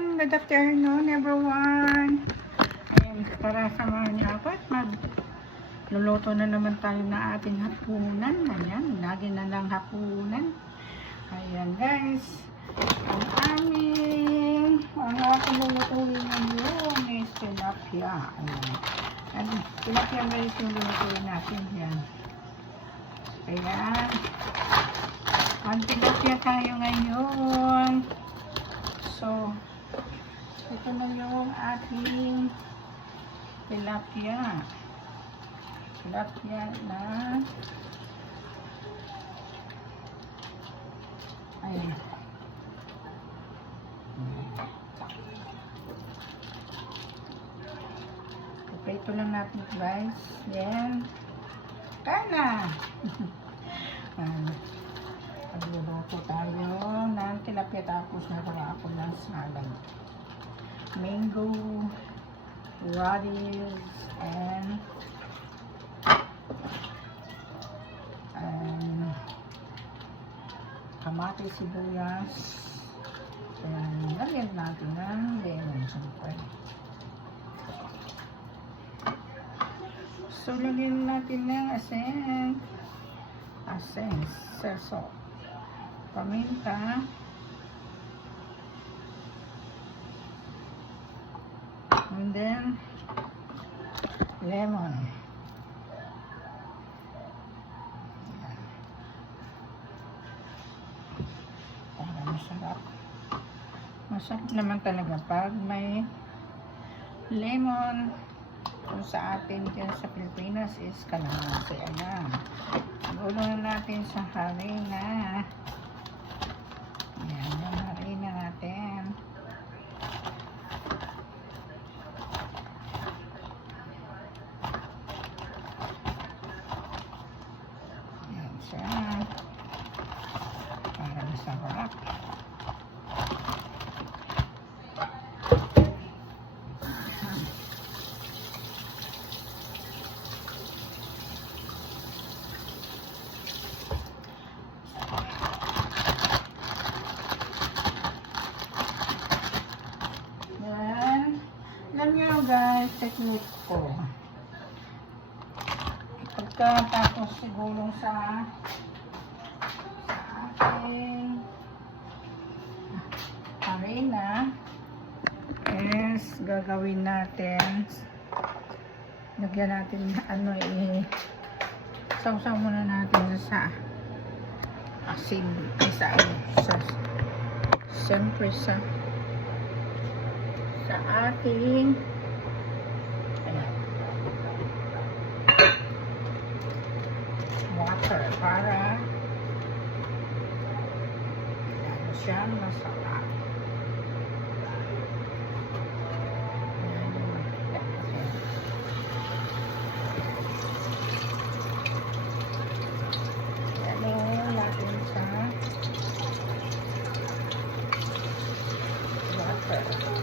Good afternoon, everyone. Ayan, para samahan niyo ako at magluluto na naman tayo na ating hapunan. Ayan, lagi na lang hapunan. Ayan, guys. Ang aking lulutuin ngayon is tilapia. Ayan. Tilapia guys yung lulutuin natin. Ayan. Ayan. Ang tilapia tayo ngayon. So, ito na yung ating tilapia. Tilapia na ayan. Ito lang natin guys. Yan. Kana! Pagluluto tayo ng tilapia tapos nagawa ako ng salad. Mango, radish, and kamatis, sibuyas. Ayan, lagyan natin ng lemon siyempre. So, lagyan natin ng asin, seso, paminta, and then lemon. Para masarap. Masarap naman talaga pag may lemon. Kung sa atin dyan sa Pilipinas is kalamansi. Ayan. Gulo na natin sa harina. Ayan yung harina natin. Ayan siya. Para masarap. Alam nyo guys, technique ko. Pagkatapos siguro sa ating harina is gagawin natin, lagyan natin sausaw muna natin sa asin, siyempre sa ating water para siyang masarap. Lagyan natin sa water.